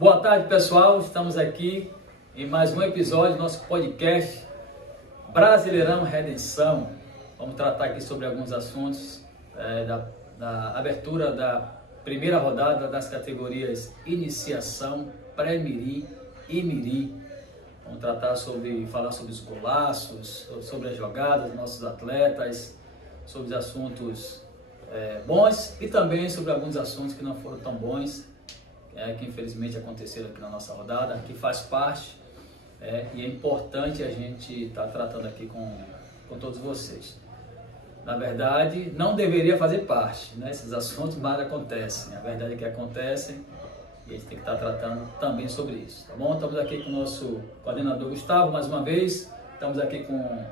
Boa tarde, pessoal. Estamos aqui em mais um episódio do nosso podcast Brasileirão Redenção. Vamos tratar aqui sobre alguns assuntos da abertura da primeira rodada das categorias Iniciação, Pré-Mirim e Mirim. Vamos falar sobre os golaços, sobre as jogadas dos nossos atletas, sobre os assuntos bons e também sobre alguns assuntos que não foram tão bons, que infelizmente aconteceram aqui na nossa rodada, que faz parte e é importante a gente estar tratando aqui com todos vocês. Na verdade, não deveria fazer parte, né? Esses assuntos, mas acontecem. A verdade é que acontecem e a gente tem que estar tratando também sobre isso, tá bom? Estamos aqui com o nosso coordenador Gustavo, mais uma vez. Estamos aqui com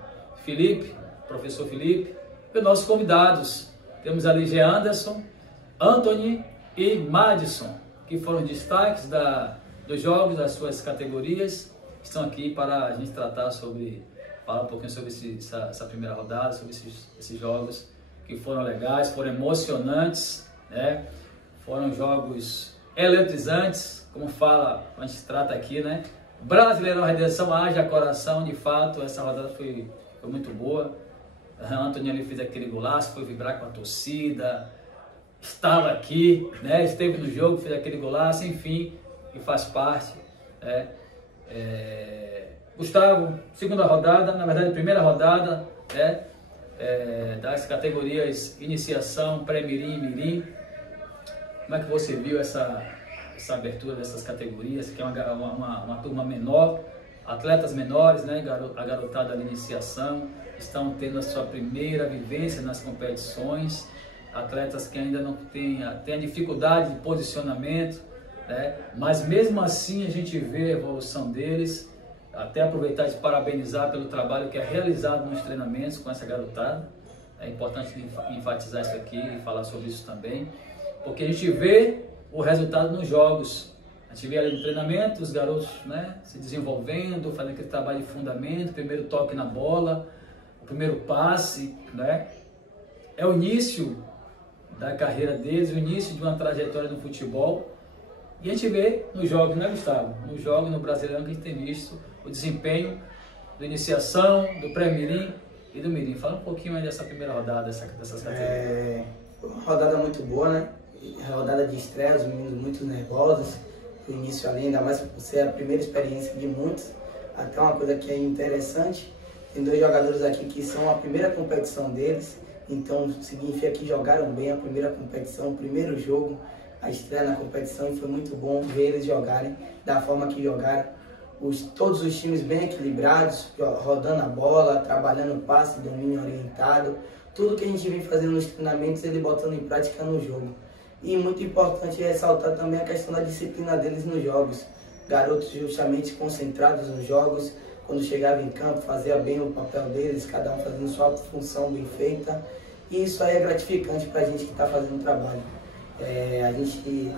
Felipe, professor Felipe, e nossos convidados. Temos ali G. Anderson, Anthony e Madison, que foram destaques dos jogos, das suas categorias. Estão aqui para a gente falar um pouquinho sobre essa primeira rodada, sobre esses jogos que foram legais, foram emocionantes, né? Foram jogos eletrizantes, como a gente trata aqui, né? Brasileirão Redenção, haja coração, de fato, essa rodada foi muito boa. O Antônio ali fez aquele golaço, foi vibrar com a torcida, estava aqui, né? Esteve no jogo, fez aquele golaço, enfim, que faz parte, né? Gustavo, segunda rodada, na verdade primeira rodada, né? Das categorias Iniciação, Pré-Mirim e Mirim. Como é que você viu essa abertura dessas categorias, que é uma turma menor, atletas menores, né? A garotada da Iniciação estão tendo a sua primeira vivência nas competições, atletas que ainda não têm a dificuldade de posicionamento, né? Mas mesmo assim a gente vê a evolução deles. Até aproveitar e parabenizar pelo trabalho que é realizado nos treinamentos com essa garotada. É importante enfatizar isso aqui e falar sobre isso também, porque a gente vê o resultado nos jogos. A gente vê ali no treinamento os garotos, né, se desenvolvendo, fazendo aquele trabalho de fundamento, primeiro toque na bola, o primeiro passe, né? É o início da carreira deles, o início de uma trajetória no futebol. E a gente vê nos jogos, né, Gustavo? Nos jogos, no Brasileirão, que a gente tem visto o desempenho da Iniciação, do Pré-Mirim e do Mirim. Fala um pouquinho aí dessa primeira rodada, dessas categorias. Foi uma rodada muito boa, né? Rodada de estreia, os meninos muito nervosos. O início ali, ainda mais por ser a primeira experiência de muitos. Até uma coisa que é interessante, tem dois jogadores aqui que são a primeira competição deles. Então significa que jogaram bem a primeira competição, o primeiro jogo, a estreia na competição, e foi muito bom ver eles jogarem da forma que jogaram. Todos os times bem equilibrados, rodando a bola, trabalhando o passe, domínio orientado. Tudo que a gente vem fazendo nos treinamentos, ele botando em prática no jogo. E muito importante ressaltar também a questão da disciplina deles nos jogos. Garotos justamente concentrados nos jogos, quando chegava em campo, fazia bem o papel deles, cada um fazendo sua função bem feita. E isso aí é gratificante para a gente que está fazendo o trabalho.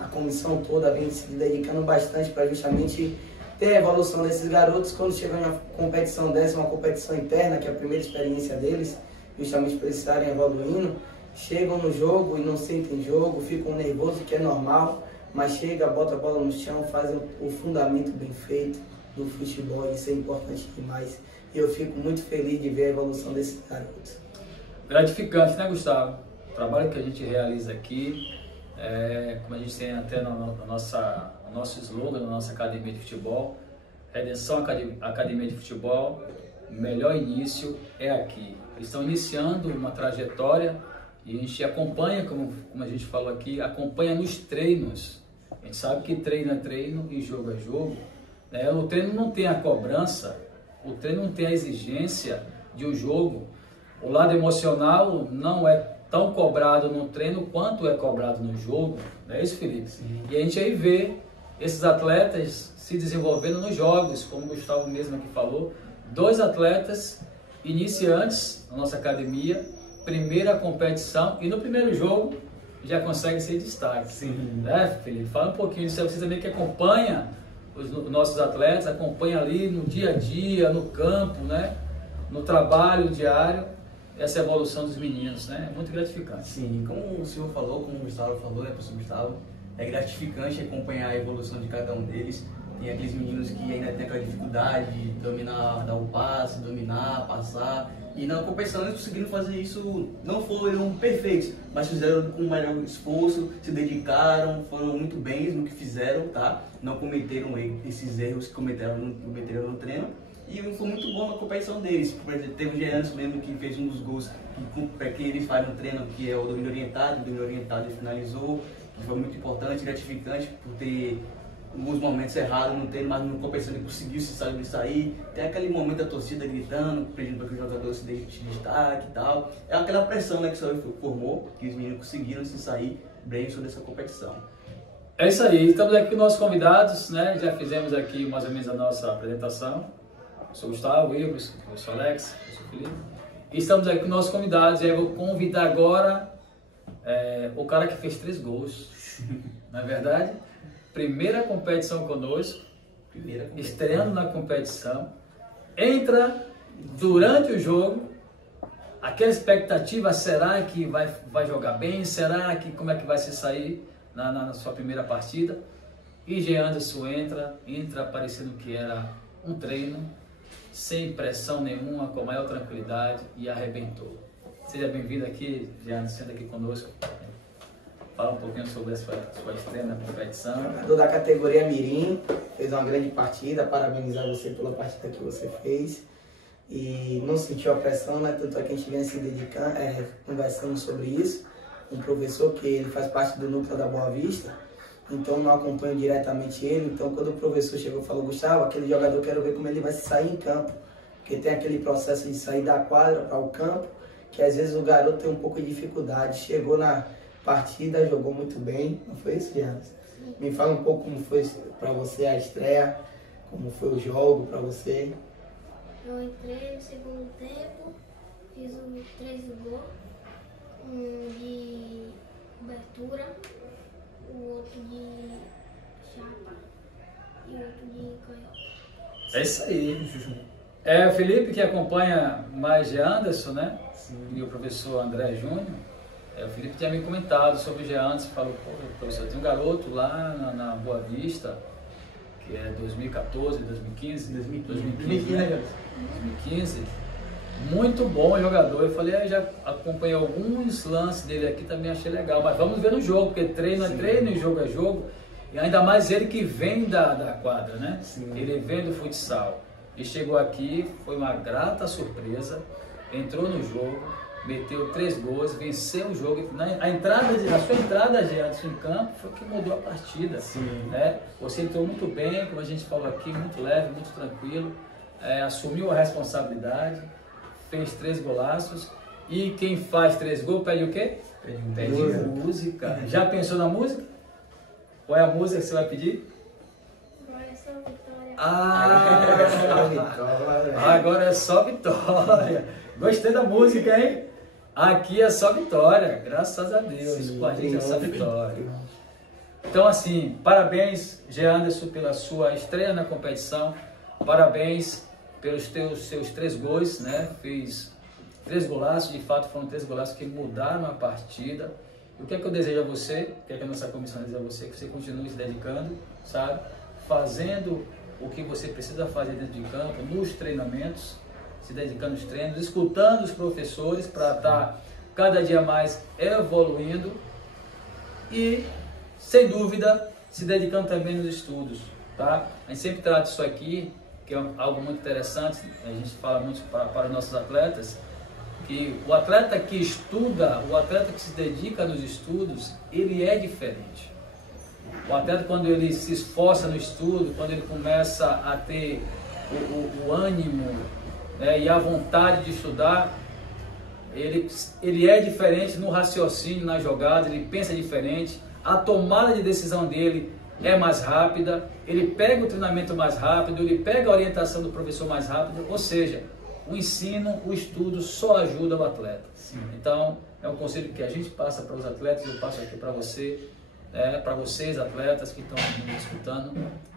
A comissão toda vem se dedicando bastante para justamente ter a evolução desses garotos quando chegam em uma competição dessa, uma competição interna, que é a primeira experiência deles, justamente para eles estarem evoluindo. Chegam no jogo e não sentem jogo, ficam nervosos, que é normal, mas chega, bota a bola no chão, fazem o fundamento bem feito do futebol, isso é importante demais. E eu fico muito feliz de ver a evolução desses garotos. Gratificante, né, Gustavo? O trabalho que a gente realiza aqui, como a gente tem até no nosso slogan, na nossa academia de futebol, Redenção Academia de Futebol, o melhor início é aqui. Eles estão iniciando uma trajetória e a gente acompanha, como a gente falou aqui, acompanha nos treinos. A gente sabe que treino é treino e jogo é jogo, né? O treino não tem a cobrança, o treino não tem a exigência de um jogo. O lado emocional não é tão cobrado no treino quanto é cobrado no jogo, não é isso, Felipe? Sim. E a gente aí vê esses atletas se desenvolvendo nos jogos, como o Gustavo mesmo aqui falou, 2 atletas iniciantes na nossa academia, primeira competição, e no primeiro jogo já conseguem ser destaque. Sim. Né, Felipe? Fala um pouquinho disso, você também que acompanha os nossos atletas, acompanha ali no dia a dia, no campo, né? No trabalho diário, essa evolução dos meninos, né? É muito gratificante. Sim, como o senhor falou, como o Gustavo falou, né, professor Gustavo, é gratificante acompanhar a evolução de cada um deles. Tem aqueles meninos que ainda tem aquela dificuldade de dominar, dar o passe, dominar, passar. E na competição eles conseguiram fazer isso, não foram perfeitos, mas fizeram com o melhor esforço, se dedicaram, foram muito bem no que fizeram, tá? Não cometeram esses erros que cometeram no treino. E foi muito bom na competição deles. Por exemplo, teve o Geanderson mesmo que fez um dos gols que eles fazem no treino, que é o domínio orientado ele finalizou, que foi muito importante, gratificante por ter alguns momentos errados no treino, mas no competição ele conseguiu se sair. Tem aquele momento da torcida gritando, pedindo para que o jogador se destaque e tal. É aquela pressão, né, que só formou, que os meninos conseguiram se sair bem sobre essa competição. É isso aí, estamos aqui com nossos convidados, né? Já fizemos aqui mais ou menos a nossa apresentação. Eu sou o Gustavo, eu sou o Alex, eu sou o Felipe. E estamos aqui com nossos convidados. E eu vou convidar agora o cara que fez 3 gols. Não é verdade? Primeira competição conosco, estreando na competição, entra durante o jogo, aquela expectativa, será que vai jogar bem? Será que como é que vai se sair na sua primeira partida? E Geanderson entra parecendo que era um treino, sem pressão nenhuma, com a maior tranquilidade e arrebentou. Seja bem-vindo aqui, Geanderson, senta aqui conosco. Fala um pouquinho sobre a sua estreia na competição. Jogador da categoria Mirim, fez uma grande partida, parabenizar você pela partida que você fez. E não sentiu a pressão, né? Tanto é que a gente vem se dedicando, conversando sobre isso. Um professor que ele faz parte do núcleo da Boa Vista, então não acompanho diretamente ele. Então quando o professor chegou e falou, Gustavo, aquele jogador, quero ver como ele vai se sair em campo. Porque tem aquele processo de sair da quadra para o campo, que às vezes o garoto tem um pouco de dificuldade. Chegou na partida, jogou muito bem, não foi isso, Giannis? Me fala um pouco como foi para você a estreia, como foi o jogo para você. Eu entrei no segundo tempo, fiz 3 gols, um de cobertura, o outro de chapa e o outro de canhota. É isso aí. É o Felipe que acompanha mais Geanderson, né? Sim. E o professor André Júnior. O Felipe tinha me comentado sobre o Geanderson, falou, pô, professor, tem um garoto lá na Boa Vista, que é 2014, 2015, 2015, né? 2015, muito bom jogador. Eu falei, já acompanhei alguns lances dele aqui, também achei legal, mas vamos ver no jogo, porque treino é treino e jogo é jogo, e ainda mais ele que vem da quadra, né? Sim. Ele vem do futsal, e chegou aqui, foi uma grata surpresa, entrou no jogo, meteu 3 gols, venceu o jogo. A sua entrada, Geanderson, em campo foi que mudou a partida. Sim. Né? Você entrou muito bem, como a gente falou aqui, muito leve, muito tranquilo, assumiu a responsabilidade, fez 3 golaços. E quem faz 3 gols pede o quê? Pede música. Já pensou na música? Qual é a música que você vai pedir? Agora é só vitória. Agora é só vitória. Gostei da música, hein? Aqui é só vitória, graças a Deus. Sim, com a gente é só vitória. Então, assim, parabéns, Geanderson, pela sua estreia na competição. Parabéns pelos seus 3 gols, né? Fez 3 golaços, de fato foram 3 golaços que mudaram a partida. E o que é que eu desejo a você, o que é que a nossa comissão deseja a você? Que você continue se dedicando, sabe? Fazendo o que você precisa fazer dentro de campo, nos treinamentos, se dedicando aos treinos, escutando os professores para estar cada dia mais evoluindo e, sem dúvida, se dedicando também nos estudos, tá? A gente sempre trata isso aqui, que é algo muito interessante, a gente fala muito para os nossos atletas, que o atleta que estuda, o atleta que se dedica nos estudos, ele é diferente. O atleta, quando ele se esforça no estudo, quando ele começa a ter o ânimo, e a vontade de estudar, ele é diferente no raciocínio, na jogada, ele pensa diferente, a tomada de decisão dele é mais rápida, ele pega o treinamento mais rápido, ele pega a orientação do professor mais rápido, ou seja, o ensino, o estudo só ajuda o atleta. Sim. Então, é um conselho que a gente passa para os atletas, eu passo aqui para você, para vocês atletas que estão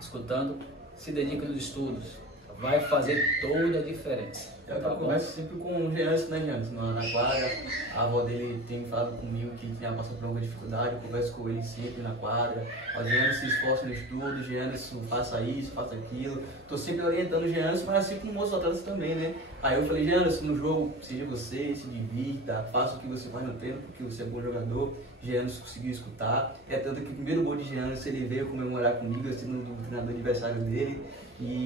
escutando, se dediquem nos estudos. Vai fazer toda a diferença. Eu converso sempre com o Jeanson, né, Jeanson? Na quadra, a avó dele tem falado comigo que tinha passado por alguma dificuldade, eu converso com ele sempre na quadra. O Jeanson se esforça no estudo, o Jeanson faça isso, faça aquilo. Tô sempre orientando o Jeanson, mas assim como outros atletas também, né? Aí eu falei, Jeanson, no jogo, seja você, se divirta, faça o que você faz no treino, porque você é bom jogador. Jeanson conseguiu escutar. É tanto que o primeiro gol de Jeanson, ele veio comemorar comigo, assim, no treinador aniversário dele.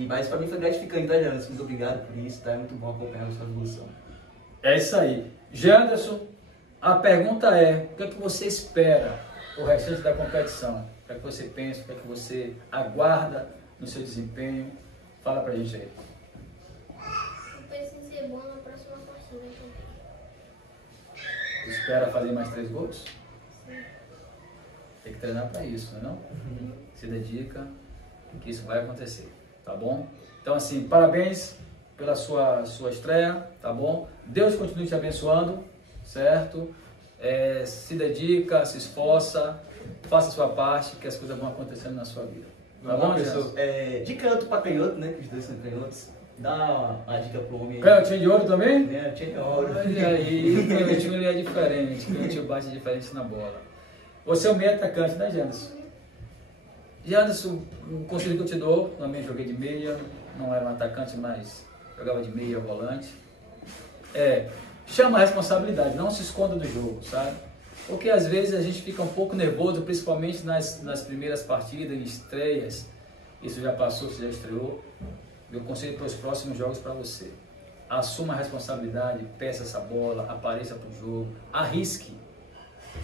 Mas para mim foi gratificante, tá, Janderson? Muito obrigado por isso, tá? É muito bom acompanhar a sua evolução. É isso aí. Janderson, a pergunta é, o que é que você espera o restante da competição? O que é que você pensa, o que é que você aguarda no seu desempenho? Fala pra gente aí. Eu penso em ser bom na próxima partida também. Espera fazer mais 3 gols? Sim. Tem que treinar pra isso, não é não? Se dedica, que isso vai acontecer. Tá bom? Então assim, parabéns pela sua estreia, tá bom? Deus continue te abençoando, certo? Se dedica, se esforça, faça a sua parte, que as coisas vão acontecendo na sua vida. Tá bom, pessoal? De canhoto para canhoto, né? Que os dois são canhotos. Dá uma dica pro homem aí. Canhotinho de ouro também? Canhotinho de ouro. Olha aí, o canhotinho ele é diferente, o canhotinho bate diferente na bola. Você é o meio atacante, né, Janderson? Janderson, o conselho que eu te dou, também joguei de meia, não era um atacante, mas jogava de meia, volante. Chama a responsabilidade, não se esconda do jogo, sabe? Porque às vezes a gente fica um pouco nervoso, principalmente nas primeiras partidas, em estreias. Isso já passou, você já estreou. Meu conselho para os próximos jogos para você. Assuma a responsabilidade, peça essa bola, apareça para o jogo, arrisque,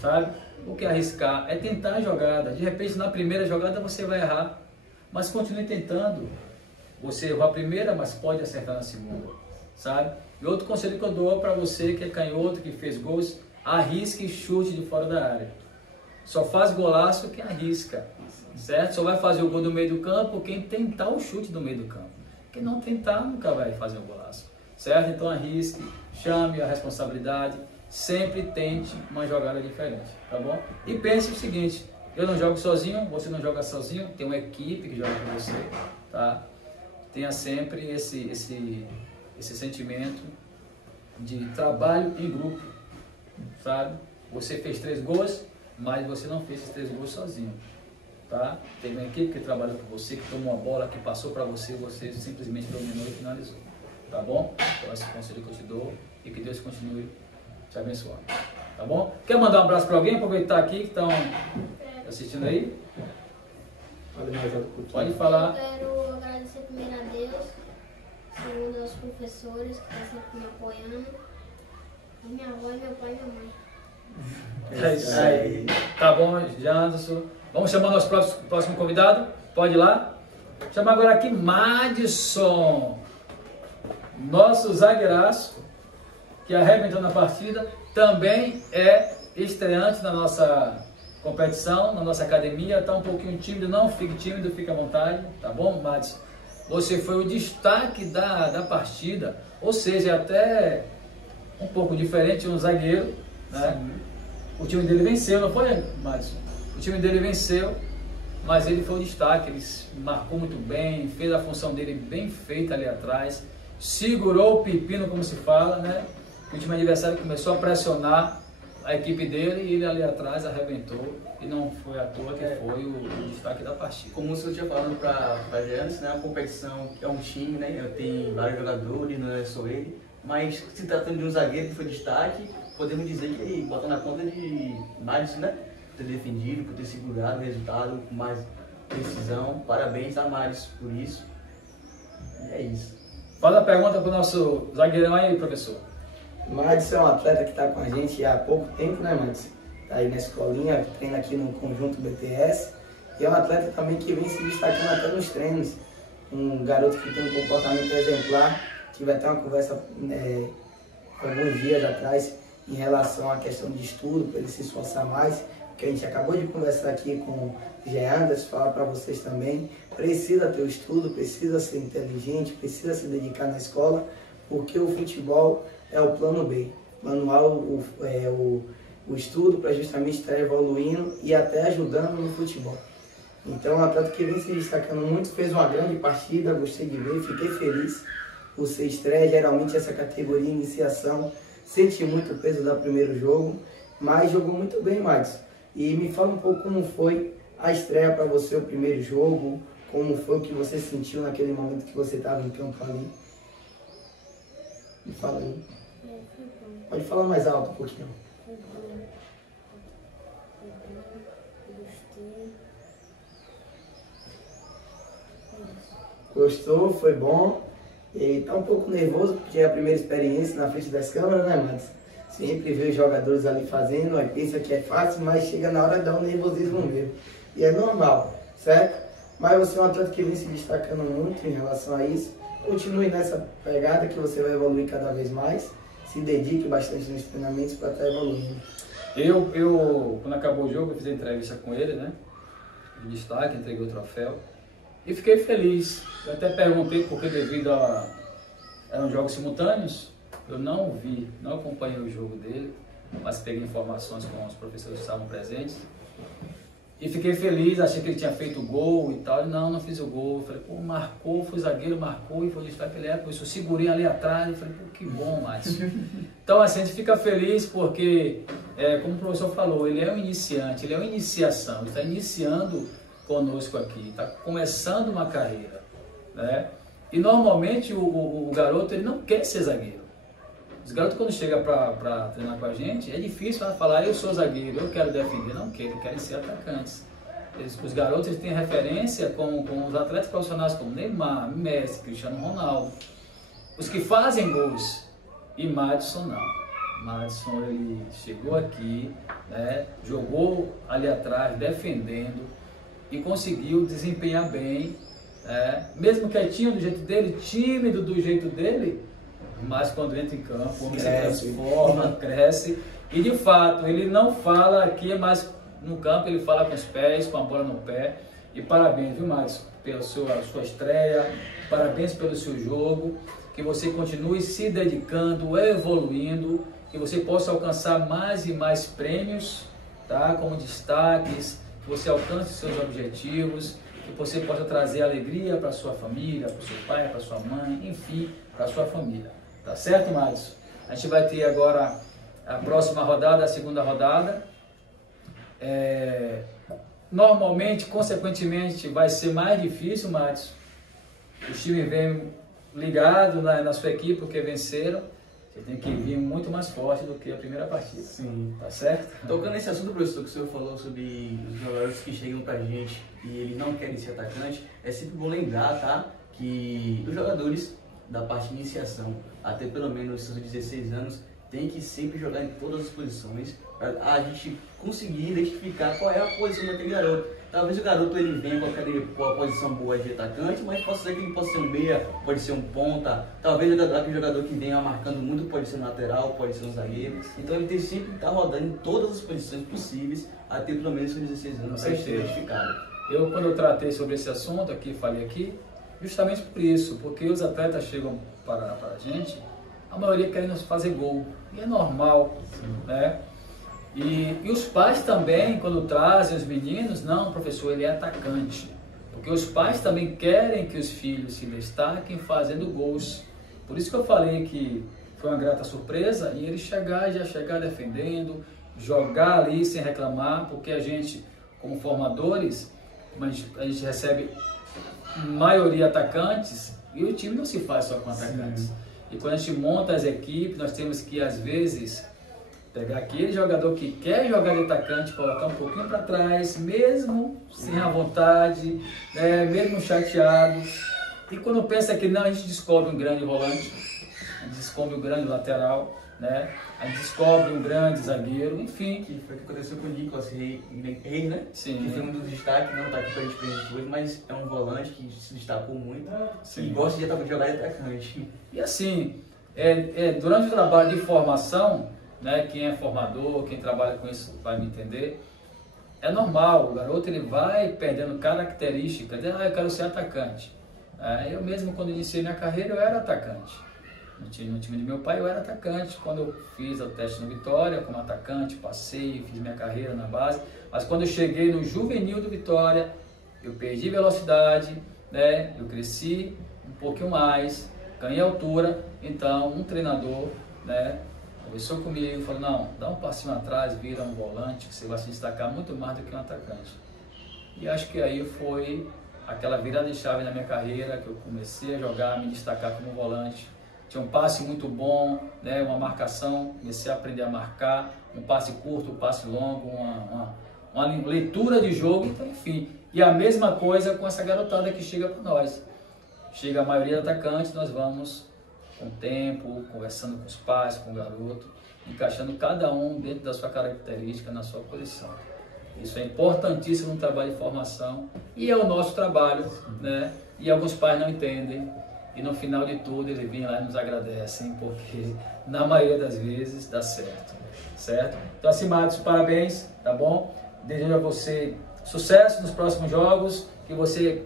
sabe? O que é arriscar? É tentar a jogada. De repente, na primeira jogada você vai errar, mas continue tentando. Você errou a primeira, mas pode acertar na segunda, sabe? E outro conselho que eu dou para você que é canhoto, que fez gols, arrisque chute de fora da área. Só faz golaço quem arrisca, certo? Só vai fazer o gol do meio do campo quem tentar o chute do meio do campo. Quem não tentar nunca vai fazer o golaço, certo? Então arrisque, chame a responsabilidade. Sempre tente uma jogada diferente, tá bom? E pense o seguinte, eu não jogo sozinho, você não joga sozinho, tem uma equipe que joga com você, tá? Tenha sempre esse sentimento de trabalho em grupo, sabe? Você fez 3 gols, mas você não fez esses 3 gols sozinho, tá? Tem uma equipe que trabalhou com você, que tomou a bola, que passou para você, você simplesmente dominou e finalizou, tá bom? Então esse conselho que eu te dou e que Deus continue te abençoando, tá bom? Quer mandar um abraço para alguém? Aproveitar aqui que estão assistindo aí. Pode falar. Eu quero agradecer primeiro a Deus, segundo aos professores que estão sempre me apoiando, a minha avó e meu pai e minha mãe. É isso aí. Tá bom, Janderson. Vamos chamar nosso próximo convidado? Pode ir lá? Chamar agora aqui Madison, nosso zagueiraço, que arrebentou na partida, também é estreante na nossa competição, na nossa academia, está um pouquinho tímido, não fique tímido, fique à vontade, tá bom, Madison? Você foi o destaque da partida, ou seja, até um pouco diferente, um zagueiro, né? O time dele venceu, não foi, Madison? O time dele venceu, mas ele foi o destaque, ele marcou muito bem, fez a função dele bem feita ali atrás, segurou o pepino, como se fala, né? O time adversário começou a pressionar a equipe dele e ele ali atrás arrebentou e não foi à toa que foi o destaque da partida. Como o senhor tinha falando para a Janderson, né, a competição é um time, né, tem vários jogadores, não é só ele, mas se tratando de um zagueiro que foi destaque, podemos dizer que ele bota na conta de Madison, né, por ter defendido, por ter segurado o resultado com mais precisão. Parabéns a Madison por isso. E é isso. Faz a pergunta para o nosso zagueirão aí, professor. Madison é um atleta que está com a gente há pouco tempo, né, Madison? Está aí na escolinha, treina aqui no Conjunto BTS. E é um atleta também que vem se destacando até nos treinos. Um garoto que tem um comportamento exemplar. Tive até uma conversa alguns dias atrás em relação à questão de estudo, para ele se esforçar mais. Porque a gente acabou de conversar aqui com o Jeanderson, falar para vocês também. Precisa ter o estudo, precisa ser inteligente, precisa se dedicar na escola, porque o futebol é o plano B. Plano A, o estudo para justamente estar evoluindo e até ajudando no futebol. Então, é um atleta que vem se destacando muito, fez uma grande partida, gostei de ver, fiquei feliz. você estreia, geralmente essa categoria iniciação, sente muito o peso do primeiro jogo, mas jogou muito bem, Madison. E me fala um pouco como foi a estreia para você, o primeiro jogo, como foi o que você sentiu naquele momento que você estava em campo ali. Me fala aí. Foi bom. Pode falar mais alto um pouquinho. Foi bom. Gostei. Gostou, foi bom. E tá um pouco nervoso porque é a primeira experiência na frente das câmeras, né, Madison? Sempre vê os jogadores ali fazendo, aí pensa que é fácil, mas chega na hora de dar um nervosismo mesmo. E é normal, certo? Mas você é um atleta que vem se destacando muito em relação a isso. Continue nessa pegada que você vai evoluir cada vez mais. Se dedique bastante nos treinamentos para estar evoluindo. Eu, quando acabou o jogo, eu fiz a entrevista com ele, né? De destaque, entreguei o troféu. E fiquei feliz. Eu até perguntei porque devido a... eram jogos simultâneos, eu não vi, não acompanhei o jogo dele, mas peguei informações com os professores que estavam presentes. E fiquei feliz, achei que ele tinha feito o gol e tal. Não fiz o gol. Eu falei, pô, marcou, foi zagueiro, marcou e foi destaque. Ele por isso eu segurei ali atrás e falei, pô, que bom, Márcio. Então, assim, a gente fica feliz porque, como o professor falou, ele é um iniciante, ele é uma iniciação, ele está iniciando conosco aqui, está começando uma carreira, né? E normalmente o garoto, ele não quer ser zagueiro. Os garotos, quando chegam para treinar com a gente, é difícil falar, eu sou zagueiro, eu quero defender. Não querem, querem ser atacantes. Os garotos, eles têm referência com os atletas profissionais como Neymar, Messi, Cristiano Ronaldo. Os que fazem gols. E Madison não. Madison, ele chegou aqui, né, jogou ali atrás, defendendo, e conseguiu desempenhar bem, mesmo quietinho do jeito dele, tímido do jeito dele, mas quando entra em campo, o homem se transforma, cresce, e de fato, ele não fala aqui, mas no campo ele fala com os pés, com a bola no pé. E parabéns, viu, Madison, pela sua estreia, parabéns pelo seu jogo, que você continue se dedicando, evoluindo, que você possa alcançar mais e mais prêmios, tá? Como destaques, que você alcance seus objetivos, que você possa trazer alegria para sua família, para o seu pai, para sua mãe, enfim, para a sua família. Tá certo, Madison? A gente vai ter agora a próxima rodada, a segunda rodada. Normalmente, consequentemente, vai ser mais difícil, Madison. O time vem ligado na sua equipe porque venceram. Você tem que vir muito mais forte do que a primeira partida. Sim. Tá certo? Tocando nesse assunto, professor, que o senhor falou sobre os jogadores que chegam pra gente e eles não querem ser atacante, é sempre bom lembrar, tá? Que os jogadores da parte de iniciação, até pelo menos seus 16 anos, tem que sempre jogar em todas as posições para a gente conseguir identificar qual é a posição daquele garoto. Talvez o garoto ele venha com a posição boa de atacante, mas pode ser que ele possa ser um meia, pode ser um ponta. Talvez aquele jogador que venha marcando muito pode ser um lateral, pode ser um zagueiro. Então ele tem sempre que estar rodando em todas as posições possíveis até pelo menos seus 16 anos para ser identificado. Quando eu tratei sobre esse assunto aqui, falei aqui, justamente por isso, porque os atletas chegam para a gente, a maioria querem fazer gol, e é normal, né? E os pais também, quando trazem os meninos, não, professor, ele é atacante. Porque os pais também querem que os filhos se destaquem fazendo gols. Por isso que eu falei que foi uma grata surpresa e ele já chegar defendendo, jogar ali sem reclamar, porque a gente, como formadores, a gente recebe maioria atacantes e o time não se faz só com atacantes. Sim. E quando a gente monta as equipes, nós temos que, às vezes, pegar aquele jogador que quer jogar de atacante, colocar um pouquinho para trás, mesmo sem a vontade, né, mesmo chateados. E quando pensa que não, a gente descobre um grande volante, a gente descobre um grande lateral, né, a gente descobre um grande zagueiro, enfim. Que foi o que aconteceu com o Nicolas Reis, né? Sim. Que foi um dos destaques, não está aqui para a gente ver hoje, mas é um volante que se destacou muito. Sim. E gosta de jogar de atacante. E assim, durante o trabalho de formação, né, quem é formador, quem trabalha com isso vai me entender, é normal, o garoto ele vai perdendo características, eu quero ser atacante. Eu mesmo, quando iniciei minha carreira, eu era atacante. No time de meu pai, eu era atacante. Quando eu fiz o teste no Vitória, como atacante, passei, fiz minha carreira na base. Mas quando eu cheguei no juvenil do Vitória, eu perdi velocidade, né, eu cresci um pouquinho mais, ganhei altura, então um treinador, né, conversou comigo e falou, não, dá um passinho atrás, vira um volante, que você vai se destacar muito mais do que um atacante. E acho que aí foi aquela virada de chave na minha carreira, que eu comecei a jogar, me destacar como volante. Tinha um passe muito bom, né, uma marcação, comecei a aprender a marcar, um passe curto, um passe longo, uma leitura de jogo, então, enfim. E a mesma coisa com essa garotada que chega para nós. Chega a maioria de atacantes, nós vamos com o tempo, conversando com os pais, com o garoto, encaixando cada um dentro da sua característica, na sua posição. Isso é importantíssimo no trabalho de formação e é o nosso trabalho, né? E alguns pais não entendem e no final de tudo eles vêm lá e nos agradecem, porque na maioria das vezes dá certo, certo? Então assim, Matos, parabéns, tá bom? Desejo a você sucesso nos próximos jogos, que você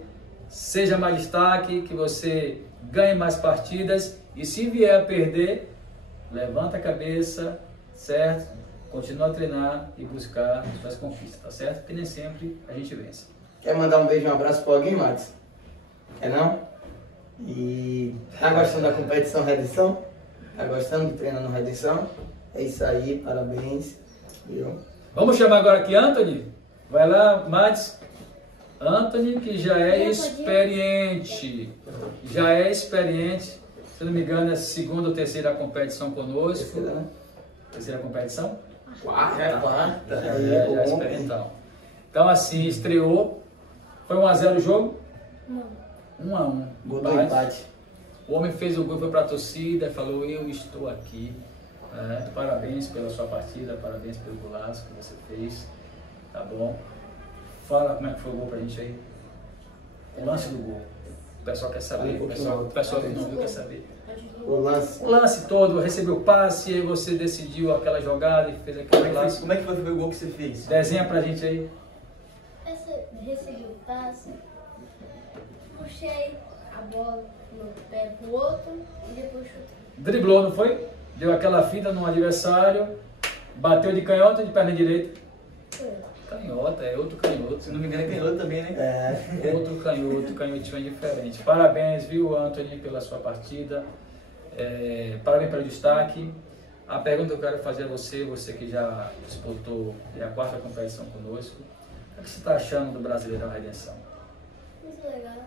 seja mais destaque, que você ganhe mais partidas e se vier a perder, levanta a cabeça, certo? Continua a treinar e buscar suas conquistas, tá certo? Porque nem sempre a gente vence. Quer mandar um beijo e um abraço para alguém, Matos? Quer não? E tá gostando da competição Redenção? Tá gostando de treinar no Redenção? É isso aí, parabéns. Viu? Vamos chamar agora aqui Anthony. Vai lá, Matos. Anthony, que já é experiente. Já é experiente. Se não me engano, é a segunda ou terceira competição conosco. Terceira, né? Terceira competição? Quarta. Já é experientão. Então assim, estreou. Foi 1-0 o jogo? Não. 1-1. Gol do empate. O homem fez o gol, foi para a torcida, falou, eu estou aqui. Parabéns pela sua partida, parabéns pelo golaço que você fez. Tá bom? Fala como é que foi o gol pra gente aí. O lance do gol. O pessoal quer saber, o pessoal que não viu quer saber. O lance. O lance todo, recebeu o passe, aí você decidiu aquela jogada e fez aquele lance. Como é que foi o gol que você fez? Desenha pra gente aí. Recebi o passe, puxei a bola no pé pro outro e depois chutei. Driblou, não foi? Deu aquela fita no adversário, bateu de canhota ou de perna direita? Foi. Canhota, é outro canhoto. Se não me engano, é canhoto também, né? Outro canhoto, canhotinho é diferente. Parabéns, viu, Anthony, pela sua partida. Parabéns pelo destaque. A pergunta que eu quero fazer a você, você que já disputou a quarta competição conosco, o que você está achando do Brasileirão Redenção? Muito legal.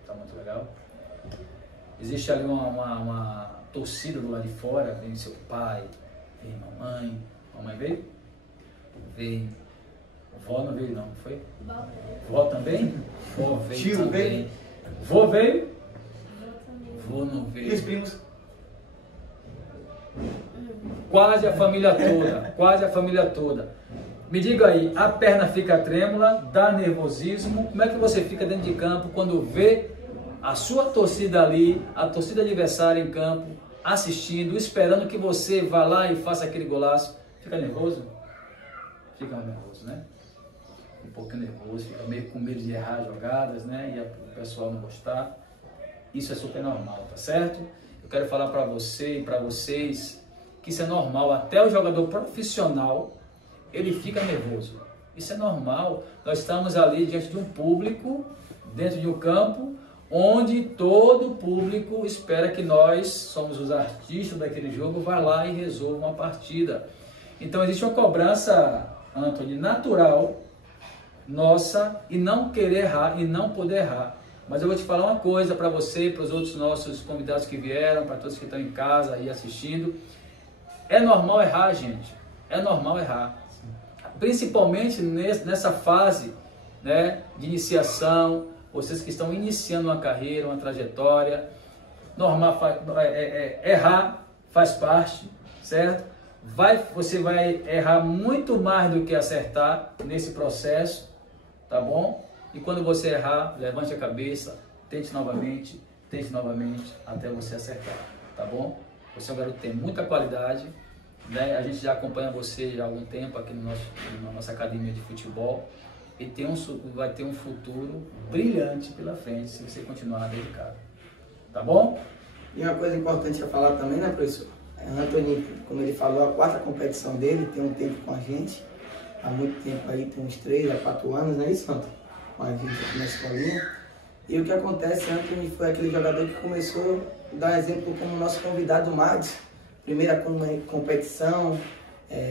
Está muito legal. Existe ali uma torcida do lado de fora, vem seu pai, vem mamãe. Mamãe veio? Veio. Vó não veio não, foi? Vó também? Vó veio. Tio também. veio? Vô veio? Vô não E veio. os primos? Quase a família toda, quase a família toda. Me diga aí, a perna fica trêmula, dá nervosismo, como é que você fica dentro de campo quando vê a sua torcida ali, a torcida adversária em campo, assistindo, esperando que você vá lá e faça aquele golaço? Fica nervoso? Fica nervoso, né? Um pouquinho nervoso, fica meio com medo de errar jogadas, né? E o pessoal não gostar. Isso é super normal, tá certo? Eu quero falar para você e para vocês que isso é normal. Até o jogador profissional, ele fica nervoso. Isso é normal. Nós estamos ali diante de um público, dentro de um campo, onde todo o público espera que nós, somos os artistas daquele jogo, vá lá e resolva uma partida. Então existe uma cobrança, Anthony, natural, nossa, e não querer errar, e não poder errar. Mas eu vou te falar uma coisa para você, para os outros nossos convidados que vieram, para todos que estão em casa aí assistindo. É normal errar, gente. É normal errar. Principalmente nessa fase, né, de iniciação, vocês que estão iniciando uma carreira, uma trajetória. Normal, errar faz parte, certo? Você vai errar muito mais do que acertar nesse processo, tá bom? E quando você errar, levante a cabeça, tente novamente, até você acertar, tá bom? Você é um garoto que tem muita qualidade, né? A gente já acompanha você já há algum tempo aqui na nossa academia de futebol e vai ter um futuro brilhante pela frente se você continuar dedicado, tá bom? E uma coisa importante a falar também, né, professor? Anthony, como ele falou, a quarta competição dele, tem um tempo com a gente, há muito tempo aí, tem uns 3 a 4 anos, não é isso, Anthony? Com a gente aqui na escolinha. E o que acontece, Anthony foi aquele jogador que começou dar um exemplo como o nosso convidado Max, primeira competição,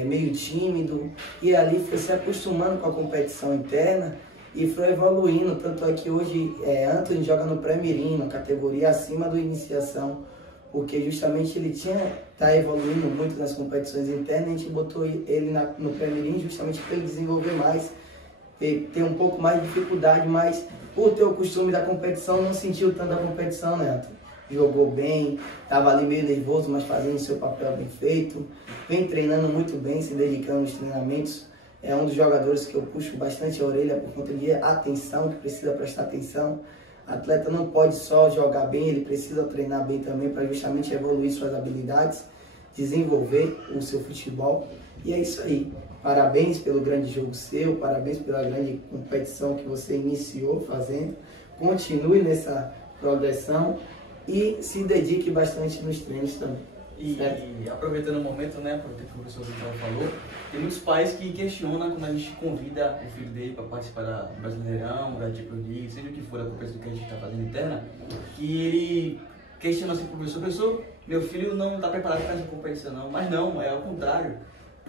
meio tímido, e ali foi se acostumando com a competição interna e foi evoluindo, tanto é que hoje Anthony joga no pré-mirim, uma categoria acima do iniciação, porque justamente ele tá evoluindo muito nas competições internas, a gente botou ele no pré-mirim justamente para ele desenvolver mais, ter um pouco mais de dificuldade, mas por ter o costume da competição, não sentiu tanto a competição, né, Anthony? Jogou bem, estava ali meio nervoso, mas fazendo o seu papel bem feito, vem treinando muito bem, se dedicando aos treinamentos. É um dos jogadores que eu puxo bastante a orelha por conta de atenção, que precisa prestar atenção. O atleta não pode só jogar bem, ele precisa treinar bem também para justamente evoluir suas habilidades, desenvolver o seu futebol. E é isso aí. Parabéns pelo grande jogo seu, parabéns pela grande competição que você iniciou fazendo. Continue nessa progressão e se dedique bastante nos treinos também. E aproveitando o momento, né, porque o professor Vitor falou, tem muitos pais que questionam quando a gente convida o filho dele para participar do Brasileirão, da Champions League, seja o que for a competição que a gente está fazendo interna, que ele questiona assim, professor, meu filho não está preparado para essa competição não, mas não, é ao contrário.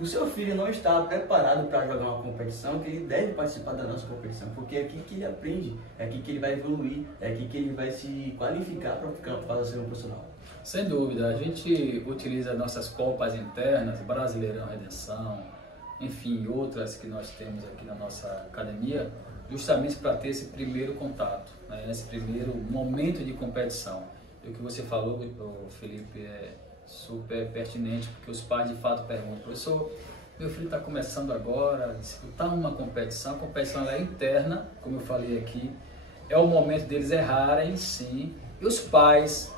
O seu filho não está preparado para jogar uma competição, que ele deve participar da nossa competição, porque é aqui que ele aprende, é aqui que ele vai evoluir, é aqui que ele vai se qualificar para ser um profissional. Sem dúvida, a gente utiliza nossas copas internas, Brasileirão Redenção, enfim, outras que nós temos aqui na nossa academia, justamente para ter esse primeiro contato, né, esse primeiro momento de competição. E o que você falou, Felipe, é super pertinente, porque os pais de fato perguntam, professor, meu filho está começando agora a disputar uma competição, a competição ela é interna, como eu falei aqui, é o momento deles errarem, sim, e os pais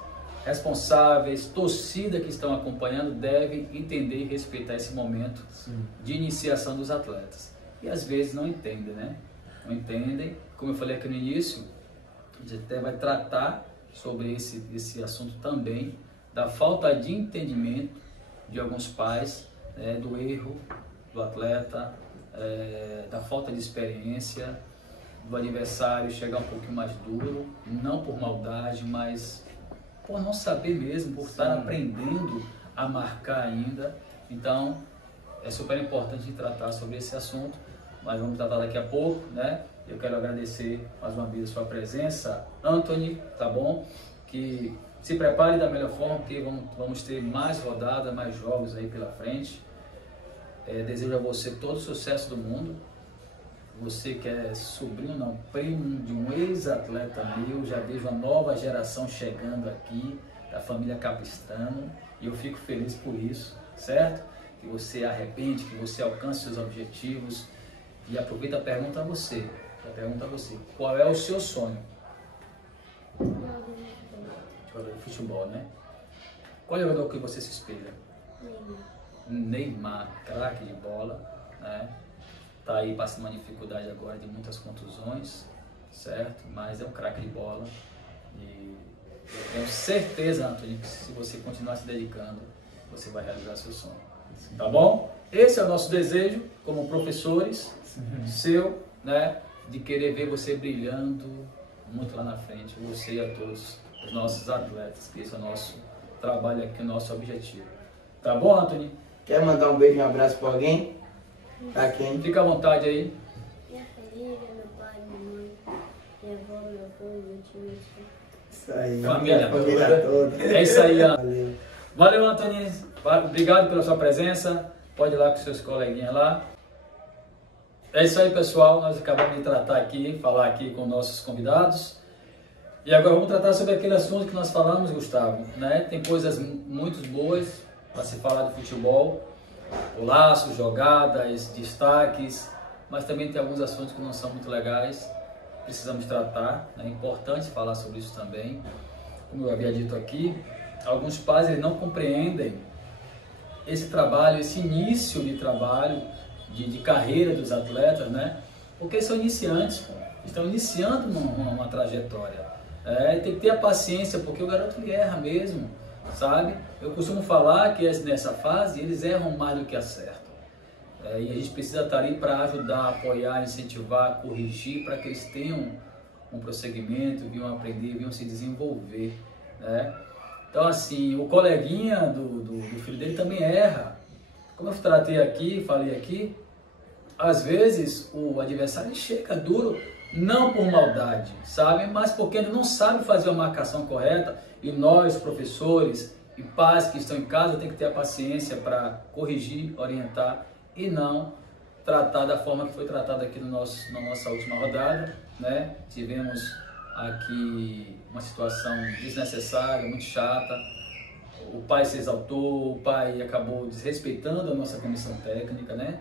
responsáveis, torcida que estão acompanhando, devem entender e respeitar esse momento de iniciação dos atletas. E às vezes não entendem, né? Não entendem, como eu falei aqui no início, a gente até vai tratar sobre esse assunto também, da falta de entendimento de alguns pais, do erro do atleta, da falta de experiência, do adversário chegar um pouquinho mais duro, não por maldade, mas por não saber mesmo, por estar aprendendo a marcar ainda. Então, é super importante tratar sobre esse assunto, mas vamos tratar daqui a pouco, né? Eu quero agradecer mais uma vez a sua presença, Anthony, tá bom? Que se prepare da melhor forma, porque vamos ter mais rodadas, mais jogos aí pela frente. Desejo a você todo o sucesso do mundo. Você que é sobrinho, não, primo de um ex-atleta meu, já vejo a nova geração chegando aqui, da família Capistrano, e eu fico feliz por isso, certo? Que você arrebente, que você alcance seus objetivos. E aproveita a pergunta a você, qual é o seu sonho? Jogador de futebol, né? Qual jogador que você se espelha? Neymar, craque de bola, né? Tá aí passando uma dificuldade agora de muitas contusões, certo? Mas é um craque de bola e eu tenho certeza, Anthony, que se você continuar se dedicando, você vai realizar seu sonho. Tá bom? Esse é o nosso desejo como professores, seu, né? De querer ver você brilhando muito lá na frente, você e a todos os nossos atletas, que esse é o nosso trabalho aqui, o nosso objetivo. Tá bom, Anthony? Quer mandar um beijo e um abraço para alguém? Pra quem? Fica à vontade aí. Minha família, meu pai, minha mãe, minha avó, meu avô, meu tio. Isso aí. Família toda. É isso aí, Anthony. Valeu. Valeu, Anthony. Obrigado pela sua presença. Pode ir lá com seus coleguinhas lá. É isso aí, pessoal. Nós acabamos de tratar aqui, falar aqui com nossos convidados. E agora vamos tratar sobre aquele assunto que nós falamos, Gustavo, né? Tem coisas muito boas para se falar de futebol. O laço, jogadas, destaques, mas também tem alguns assuntos que não são muito legais, precisamos tratar, é importante falar sobre isso também. Como eu havia dito aqui, alguns pais eles não compreendem esse trabalho, esse início de trabalho, de carreira dos atletas, né? Porque são iniciantes, estão iniciando uma trajetória. Tem que ter a paciência, porque o garoto ele erra mesmo, sabe? Eu costumo falar que nessa fase eles erram mais do que acertam. E a gente precisa estar ali para ajudar, apoiar, incentivar, corrigir, para que eles tenham um prosseguimento, venham aprender, venham se desenvolver, né? Então, assim, o coleguinha do filho dele também erra. Como eu tratei aqui, falei aqui, às vezes o adversário chega duro, não por maldade, sabe? Mas porque ele não sabe fazer uma marcação correta, e nós, professores e pais que estão em casa, tem que ter a paciência para corrigir, orientar e não tratar da forma que foi tratada aqui na nossa última rodada, né? Tivemos aqui uma situação desnecessária, muito chata. O pai se exaltou, o pai acabou desrespeitando a nossa comissão técnica, né?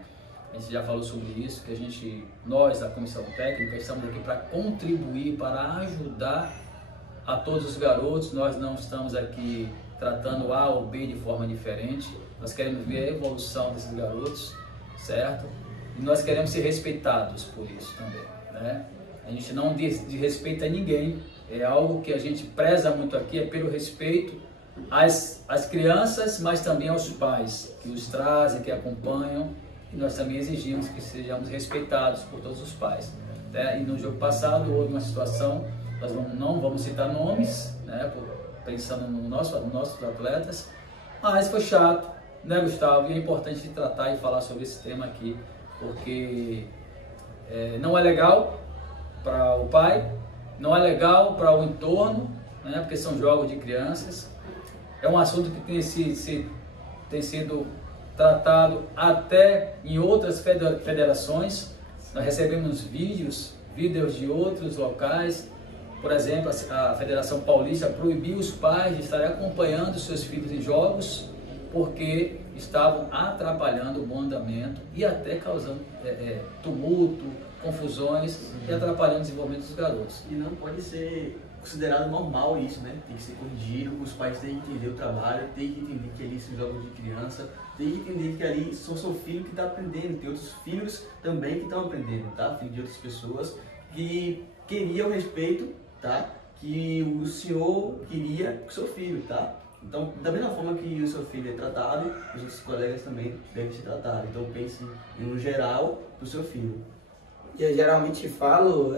A gente já falou sobre isso, que nós da comissão técnica estamos aqui para contribuir, para ajudar a todos os garotos. Nós não estamos aqui tratando A ou B de forma diferente. Nós queremos ver a evolução desses garotos, certo? E nós queremos ser respeitados por isso também, né? A gente não desrespeita ninguém, é algo que a gente preza muito aqui, é pelo respeito às crianças, mas também aos pais, que os trazem, que acompanham, e nós também exigimos que sejamos respeitados por todos os pais, né? E no jogo passado houve uma situação, nós não vamos citar nomes, né, pensando nos nossos atletas, mas foi chato, né, Gustavo? E é importante tratar e falar sobre esse tema aqui, porque não é legal para o pai, não é legal para o entorno, né, porque são jogos de crianças. É um assunto que tem sido tratado até em outras federações. Nós recebemos vídeos de outros locais. Por exemplo, a Federação Paulista proibiu os pais de estarem acompanhando seus filhos em jogos porque estavam atrapalhando o bom andamento e até causando tumulto, confusões e atrapalhando o desenvolvimento dos garotos. E não pode ser considerado normal isso, né? Tem que ser corrigido, os pais têm que entender o trabalho, têm que entender que ali são jogos de criança, têm que entender que ali são seu filho que está aprendendo, tem outros filhos também que estão aprendendo, tá? Filho de outras pessoas que queriam respeito, tá? Que o senhor queria com o seu filho, tá? Então, da mesma forma que o seu filho é tratado, os outros colegas também devem ser tratados. Então, pense no geral do seu filho. E eu geralmente falo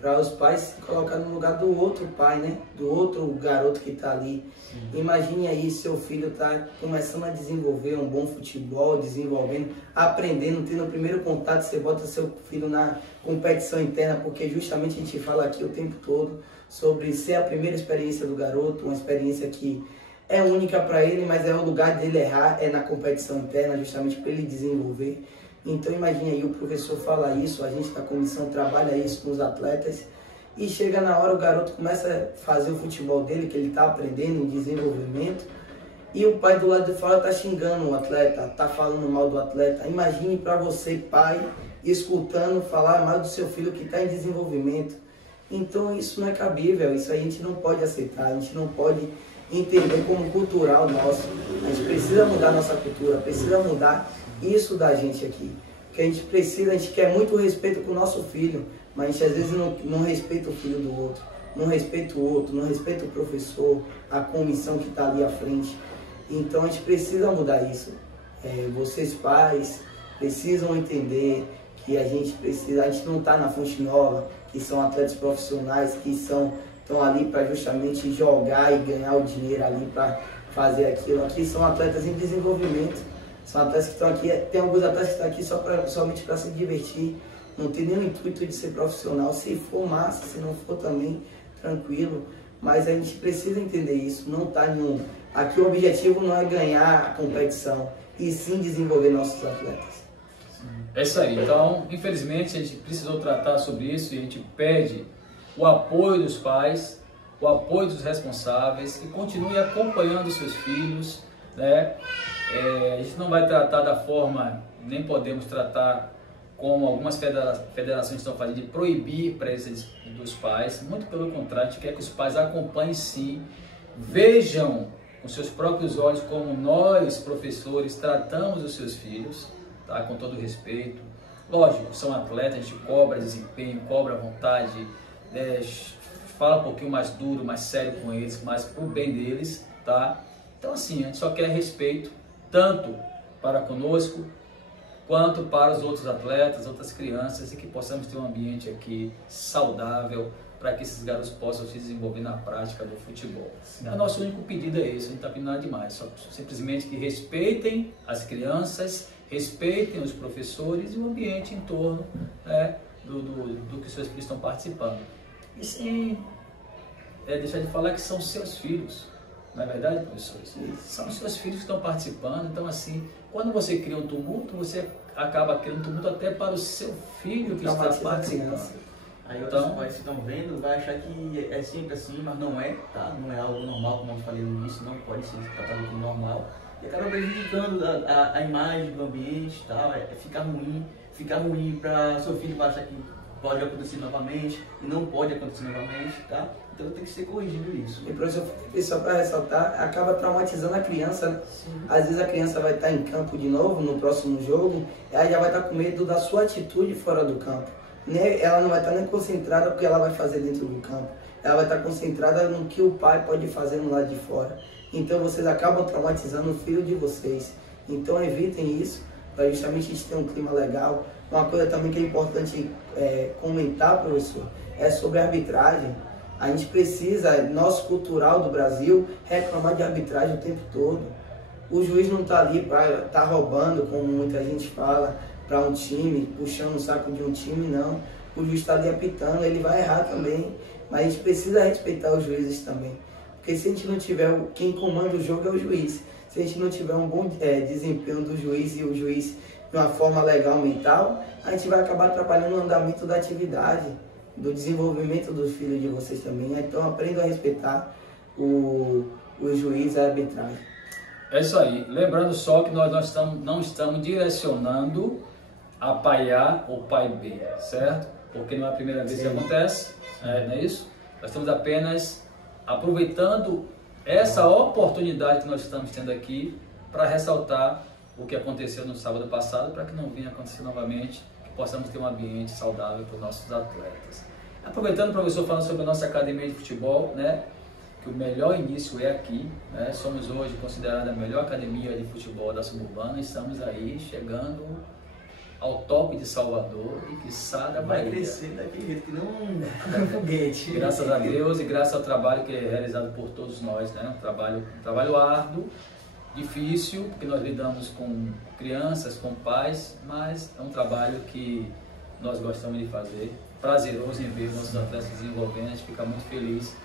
para os pais se colocar no lugar do outro pai, né? Do outro garoto que está ali. Sim. Imagine aí, seu filho está começando a desenvolver um bom futebol, desenvolvendo, aprendendo, tendo o primeiro contato, você bota seu filho na competição interna, porque justamente a gente fala aqui o tempo todo sobre ser a primeira experiência do garoto, uma experiência que é única para ele, mas é o lugar dele errar, é na competição interna, justamente para ele desenvolver. Então imagine aí, o professor fala isso, a gente da comissão trabalha isso com os atletas e chega na hora o garoto começa a fazer o futebol dele, que ele está aprendendo em desenvolvimento, e o pai do lado de fora está xingando o atleta, está falando mal do atleta. Imagine para você, pai, escutando falar mal do seu filho que está em desenvolvimento. Então isso não é cabível, isso a gente não pode aceitar, a gente não pode entender como cultural nosso. A gente precisa mudar nossa cultura, precisa mudar isso da gente aqui. Porque a gente quer muito respeito com o nosso filho, mas a gente às vezes não respeita o filho do outro, não respeita o outro, não respeita o professor, a comissão que está ali à frente. Então a gente precisa mudar isso. Vocês pais precisam entender que a gente não está na Fonte Nova, que são atletas profissionais, que estão ali para justamente jogar e ganhar o dinheiro ali para fazer aquilo. Aqui são atletas em desenvolvimento, são atletas que estão aqui, tem alguns atletas que estão aqui somente para se divertir, não tem nenhum intuito de ser profissional. Se for massa, se não for também, tranquilo, mas a gente precisa entender isso, não está nenhum. Aqui o objetivo não é ganhar a competição, e sim desenvolver nossos atletas. É isso aí. Então, infelizmente, a gente precisou tratar sobre isso e a gente pede o apoio dos pais, o apoio dos responsáveis, que continue acompanhando seus filhos, né? A gente não vai tratar da forma, nem podemos tratar como algumas federações estão fazendo, de proibir presença dos pais. Muito pelo contrário, a gente quer que os pais acompanhem sim, vejam com seus próprios olhos como nós, professores, tratamos os seus filhos, tá? Com todo respeito. Lógico, são atletas, a gente cobra desempenho, cobra vontade, fala um pouquinho mais duro, mais sério com eles, mais pro bem deles, tá? Então assim, a gente só quer respeito, tanto para conosco, quanto para os outros atletas, outras crianças, e que possamos ter um ambiente aqui saudável, para que esses garotos possam se desenvolver na prática do futebol. O nosso único pedido é esse, a gente não está pedindo nada demais, só simplesmente que respeitem as crianças, respeitem os professores e o ambiente em torno do que os seus filhos estão participando. E sem deixar de falar que são seus filhos, não é verdade, professores? São seus filhos que estão participando, então assim, quando você cria um tumulto, você acaba criando um tumulto até para o seu filho que está participando. Aí outros pais que estão vendo vai achar que é sempre assim, mas não é, tá? Não é algo normal, como eu falei no início, não pode ser tratado como normal. E acaba prejudicando a imagem do ambiente, tal, ficar ruim para seu filho achar que pode acontecer novamente e não pode acontecer novamente, tá? Então tem que ser corrigido isso. E professor, só para ressaltar, acaba traumatizando a criança, né? Às vezes a criança vai estar em campo de novo no próximo jogo, ela já vai estar com medo da sua atitude fora do campo. Ela não vai estar nem concentrada no que ela vai fazer dentro do campo. Ela vai estar concentrada no que o pai pode fazer no lado de fora. Então vocês acabam traumatizando o filho de vocês. Então evitem isso, para justamente a gente ter um clima legal. Uma coisa também que é importante comentar, professor, é sobre a arbitragem. A gente precisa, nosso cultural do Brasil, reclamar de arbitragem o tempo todo. O juiz não está ali para estar roubando, como muita gente fala, para um time, puxando o saco de um time, não. O juiz está ali apitando, ele vai errar também, mas a gente precisa respeitar os juízes também. Porque se a gente não tiver, quem comanda o jogo é o juiz. Se a gente não tiver um bom desempenho do juiz e o juiz de uma forma legal, mental, a gente vai acabar atrapalhando o andamento da atividade, do desenvolvimento dos filhos de vocês também. Então aprendam a respeitar o juiz e a arbitragem. É isso aí. Lembrando só que nós não estamos direcionando a pai A ou pai B, certo? Porque não é a primeira vez que acontece, não é isso? Nós estamos apenas aproveitando essa oportunidade que nós estamos tendo aqui para ressaltar o que aconteceu no sábado passado, para que não venha acontecer novamente, que possamos ter um ambiente saudável para os nossos atletas. Aproveitando, professor, falando sobre a nossa academia de futebol, né? Que o melhor início é aqui, né? Somos hoje considerada a melhor academia de futebol da Suburbana, estamos aí chegando ao top de Salvador e quiçá da Bahia. Vai crescer daquele jeito que não é foguete. Graças a Deus e graças ao trabalho que é realizado por todos nós, né? Um trabalho árduo, difícil, porque nós lidamos com crianças, com pais, mas é um trabalho que nós gostamos de fazer, prazeroso em ver nossos atletas desenvolvendo, a gente fica muito feliz,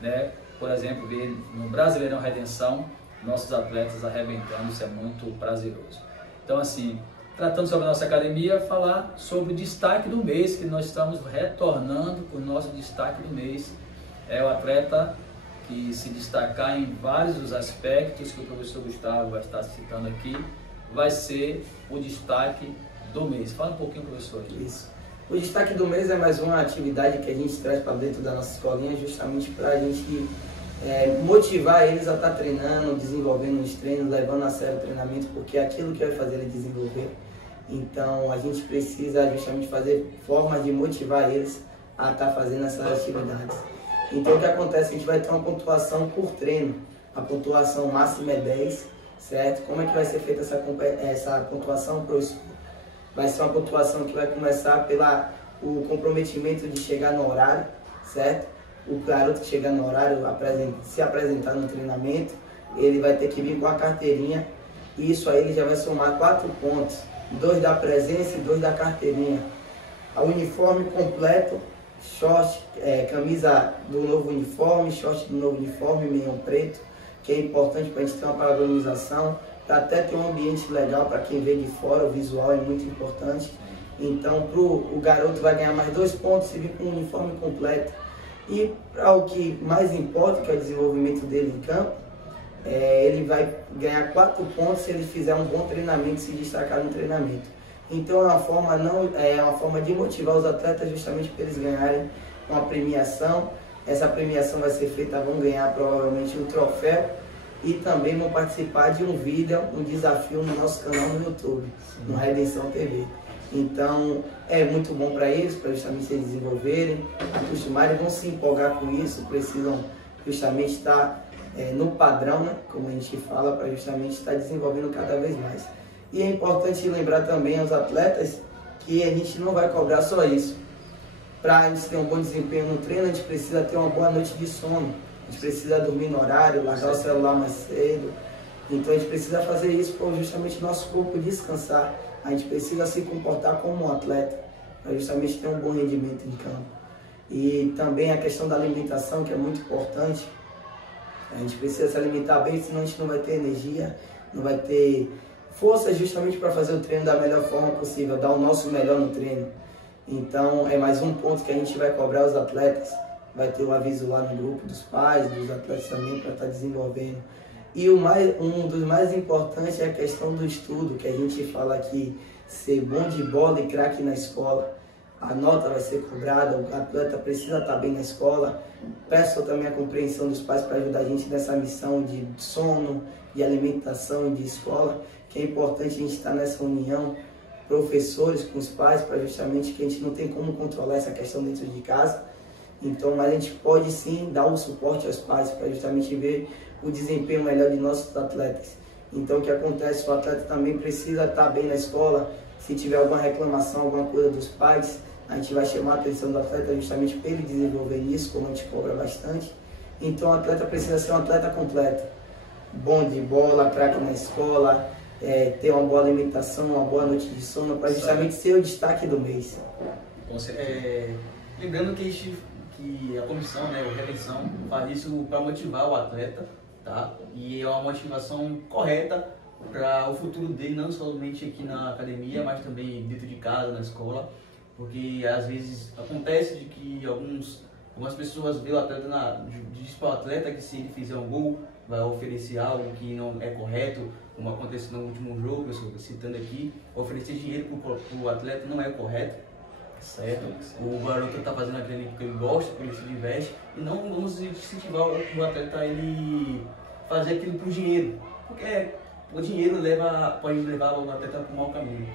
né? Por exemplo, ver no Brasileirão Redenção nossos atletas arrebentando, isso é muito prazeroso. Então, assim, tratando sobre a nossa academia, falar sobre o destaque do mês, que nós estamos retornando com o nosso destaque do mês. É o atleta que se destacar em vários dos aspectos que o professor Gustavo vai estar citando aqui, vai ser o destaque do mês. Fala um pouquinho, professor. Isso. O destaque do mês é mais uma atividade que a gente traz para dentro da nossa escolinha, justamente para a gente motivar eles a estar treinando, desenvolvendo os treinos, levando a sério o treinamento, porque é aquilo que vai fazer eles desenvolver. Então a gente precisa justamente fazer formas de motivar eles a estar fazendo essas atividades. Então o que acontece? A gente vai ter uma pontuação por treino. A pontuação máxima é 10, certo? Como é que vai ser feita essa pontuação, professor? Vai ser uma pontuação que vai começar pelo comprometimento de chegar no horário, certo? O garoto que chegar no horário, se apresentar no treinamento, ele vai ter que vir com a carteirinha. E isso aí ele já vai somar 4 pontos. 2 da presença e 2 da carteirinha. O uniforme completo, short, camisa do novo uniforme, short do novo uniforme, meião preto, que é importante para a gente ter uma padronização, para até ter um ambiente legal para quem vê de fora, o visual é muito importante. Então o garoto vai ganhar mais 2 pontos se vir com o uniforme completo. E para o que mais importa, que é o desenvolvimento dele em campo, ele vai ganhar 4 pontos se ele fizer um bom treinamento, se destacar no treinamento. Então é uma forma de motivar os atletas justamente para eles ganharem uma premiação. Essa premiação vai ser feita, vão ganhar provavelmente um troféu e também vão participar de um vídeo, um desafio no nosso canal no YouTube, no Redenção TV. Então é muito bom para eles, para justamente se desenvolverem, acostumarem, vão se empolgar com isso, precisam justamente estar no padrão, né, como a gente fala, para justamente estar desenvolvendo cada vez mais. E é importante lembrar também aos atletas que a gente não vai cobrar só isso. para a gente ter um bom desempenho no treino, a gente precisa ter uma boa noite de sono. A gente precisa dormir no horário, largar o celular mais cedo. Então a gente precisa fazer isso para justamente nosso corpo descansar. A gente precisa se comportar como um atleta, para justamente ter um bom rendimento em campo. E também a questão da alimentação, que é muito importante. A gente precisa se alimentar bem, senão a gente não vai ter energia, não vai ter força justamente para fazer o treino da melhor forma possível, dar o nosso melhor no treino. Então é mais um ponto que a gente vai cobrar os atletas. Vai ter um aviso lá no grupo dos pais, dos atletas também, para estar desenvolvendo. E um dos mais importantes é a questão do estudo, que a gente fala que ser bom de bola e craque na escola. A nota vai ser cobrada, o atleta precisa estar bem na escola. Peço também a compreensão dos pais para ajudar a gente nessa missão de sono, de alimentação e de escola, que é importante a gente estar nessa união, professores com os pais, para justamente que a gente não tem como controlar essa questão dentro de casa. Então, mas a gente pode sim dar um suporte aos pais para justamente ver o desempenho melhor de nossos atletas. Então, o que acontece? O atleta também precisa estar bem na escola. Se tiver alguma reclamação, alguma coisa dos pais, a gente vai chamar a atenção do atleta justamente para ele desenvolver isso, como a gente cobra bastante. Então, o atleta precisa ser um atleta completo. Bom de bola, craque na escola, ter uma boa alimentação, uma boa noite de sono, para justamente ser o destaque do mês. Lembrando que a comissão, né, a reeleição, faz isso para motivar o atleta, tá? E é uma motivação correta para o futuro dele, não somente aqui na academia, mas também dentro de casa, na escola, porque às vezes acontece de que algumas pessoas veem o atleta, diz para o atleta que se ele fizer um gol, vai oferecer algo que não é correto, como aconteceu no último jogo, eu estou citando aqui, oferecer dinheiro para o atleta não é correto, certo? O garoto está fazendo aquilo que ele gosta, que ele se diverte, e não vamos incentivar o atleta a ele fazer aquilo por dinheiro, porque o dinheiro pode levar o atleta para o mau caminho.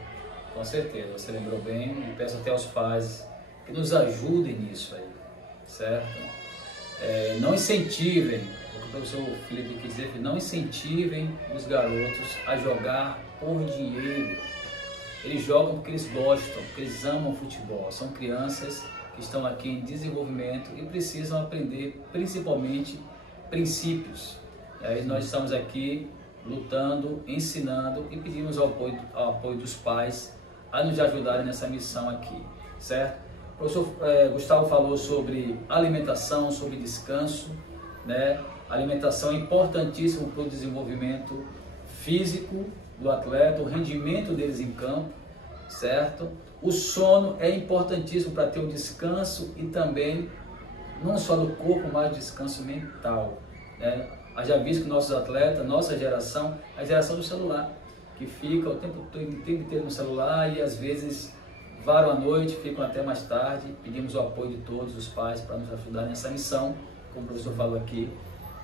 Com certeza, você lembrou bem, e peço até aos pais que nos ajudem nisso aí, certo? Não incentivem, o que o professor Felipe quis dizer, que não incentivem os garotos a jogar por dinheiro. Eles jogam porque eles gostam, porque eles amam futebol. São crianças que estão aqui em desenvolvimento e precisam aprender principalmente princípios. E aí nós estamos aqui lutando, ensinando e pedimos ao apoio dos pais a nos ajudarem nessa missão aqui, certo? O professor Gustavo falou sobre alimentação, sobre descanso, né? A alimentação é importantíssimo para o desenvolvimento físico do atleta, o rendimento deles em campo, certo? O sono é importantíssimo para ter um descanso e também, não só do corpo, mas descanso mental, né? Já visto que nossos atletas, nossa geração, a geração do celular, que fica o tempo inteiro no celular e às vezes varam a noite, ficam até mais tarde. Pedimos o apoio de todos os pais para nos ajudar nessa missão, como o professor falou aqui.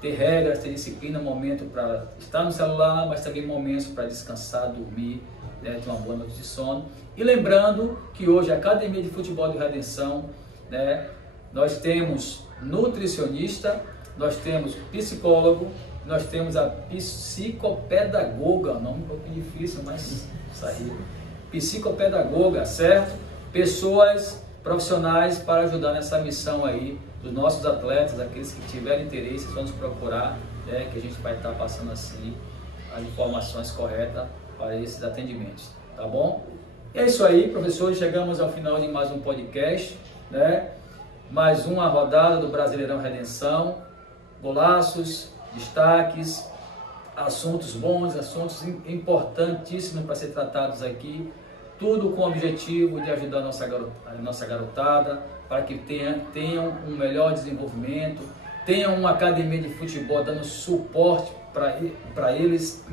Ter regras, ter disciplina, momento para estar no celular, mas também momentos para descansar, dormir, né, ter uma boa noite de sono. E lembrando que hoje a Academia de Futebol de Redenção, né, nós temos nutricionista, nós temos psicólogo, nós temos a psicopedagoga, nome um pouquinho difícil, mas saiu. Psicopedagoga, certo? Pessoas profissionais para ajudar nessa missão aí dos nossos atletas, aqueles que tiverem interesse, só nos procurar, né, que a gente vai estar passando assim as informações corretas para esses atendimentos, tá bom? E é isso aí, professores, chegamos ao final de mais um podcast, né? Mais uma rodada do Brasileirão Redenção, golaços, destaques, assuntos bons, assuntos importantíssimos para ser tratados aqui, tudo com o objetivo de ajudar a nossa garotada, para que tenham um melhor desenvolvimento, tenham uma academia de futebol dando suporte para eles,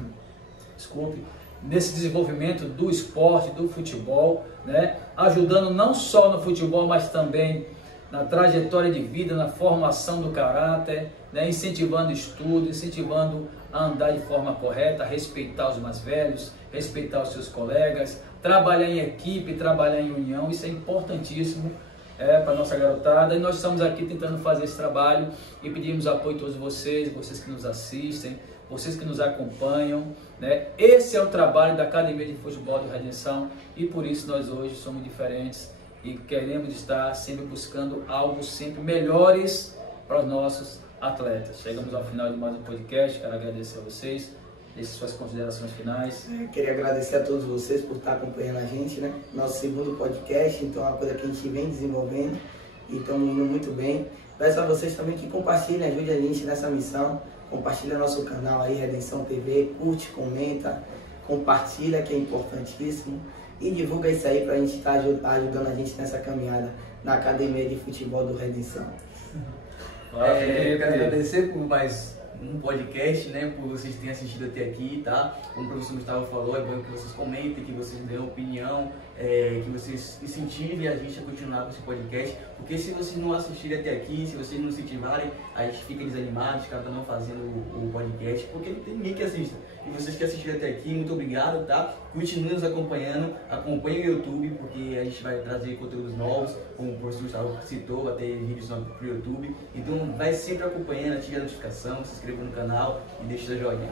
nesse desenvolvimento do esporte, do futebol, né? Ajudando não só no futebol, mas também na trajetória de vida, na formação do caráter, né? Incentivando estudo, incentivando a andar de forma correta, a respeitar os mais velhos, respeitar os seus colegas, trabalhar em equipe, trabalhar em união. Isso é importantíssimo para a nossa garotada, e nós estamos aqui tentando fazer esse trabalho e pedimos apoio a todos vocês que nos assistem, vocês que nos acompanham, né? Esse é o trabalho da Academia de Futebol de Redenção, e por isso nós hoje somos diferentes e queremos estar sempre buscando algo sempre melhores para os nossos atletas. Chegamos ao final de mais um podcast, quero agradecer a vocês, deixe suas considerações finais. Queria agradecer a todos vocês por estar acompanhando a gente, né? Nosso segundo podcast, então é uma coisa que a gente vem desenvolvendo e estamos indo muito bem. Peço a vocês também que compartilhem, ajude a gente nessa missão, compartilha nosso canal aí, Redenção TV, curte, comenta, compartilha, que é importantíssimo, e divulga isso aí para a gente estar ajudando a gente nessa caminhada na Academia de Futebol do Redenção. Eu quero agradecer por mais um podcast, né, por vocês terem assistido até aqui, tá? Como o professor Gustavo falou, é bom que vocês comentem, que vocês deem opinião, que vocês incentivem a gente a continuar com esse podcast, porque se vocês não assistirem até aqui, se vocês não incentivarem, a gente fica desanimado, acaba não fazendo o podcast, porque não tem ninguém que assista. E vocês que assistiram até aqui, muito obrigado, tá? Continuem nos acompanhando, acompanhem o YouTube, porque a gente vai trazer conteúdos novos, como o professor Gustavo citou, vai ter vídeos no YouTube. Então vai sempre acompanhando, ative a notificação, se inscreva no canal e deixe seu joinha.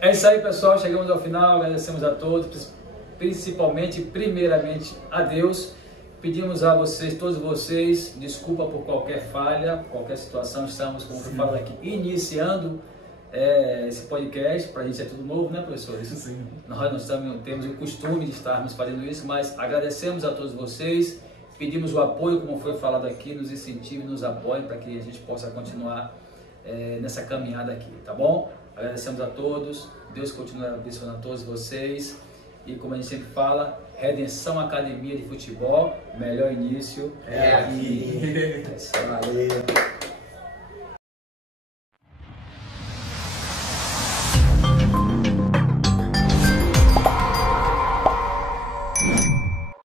É isso aí, pessoal, chegamos ao final, agradecemos a todos, principalmente, primeiramente, a Deus. Pedimos a vocês, todos vocês, desculpa por qualquer falha, qualquer situação, estamos, como eu falo aqui, iniciando esse podcast, para a gente é tudo novo, né, professores? Sim. Nós temos o costume de estarmos fazendo isso, mas agradecemos a todos vocês, pedimos o apoio, como foi falado aqui, nos incentivem, nos apoiem para que a gente possa continuar nessa caminhada aqui, tá bom? Agradecemos a todos, Deus continue abençoando a todos vocês e, como a gente sempre fala, Redenção Academia de Futebol, melhor início É aqui. É isso aí.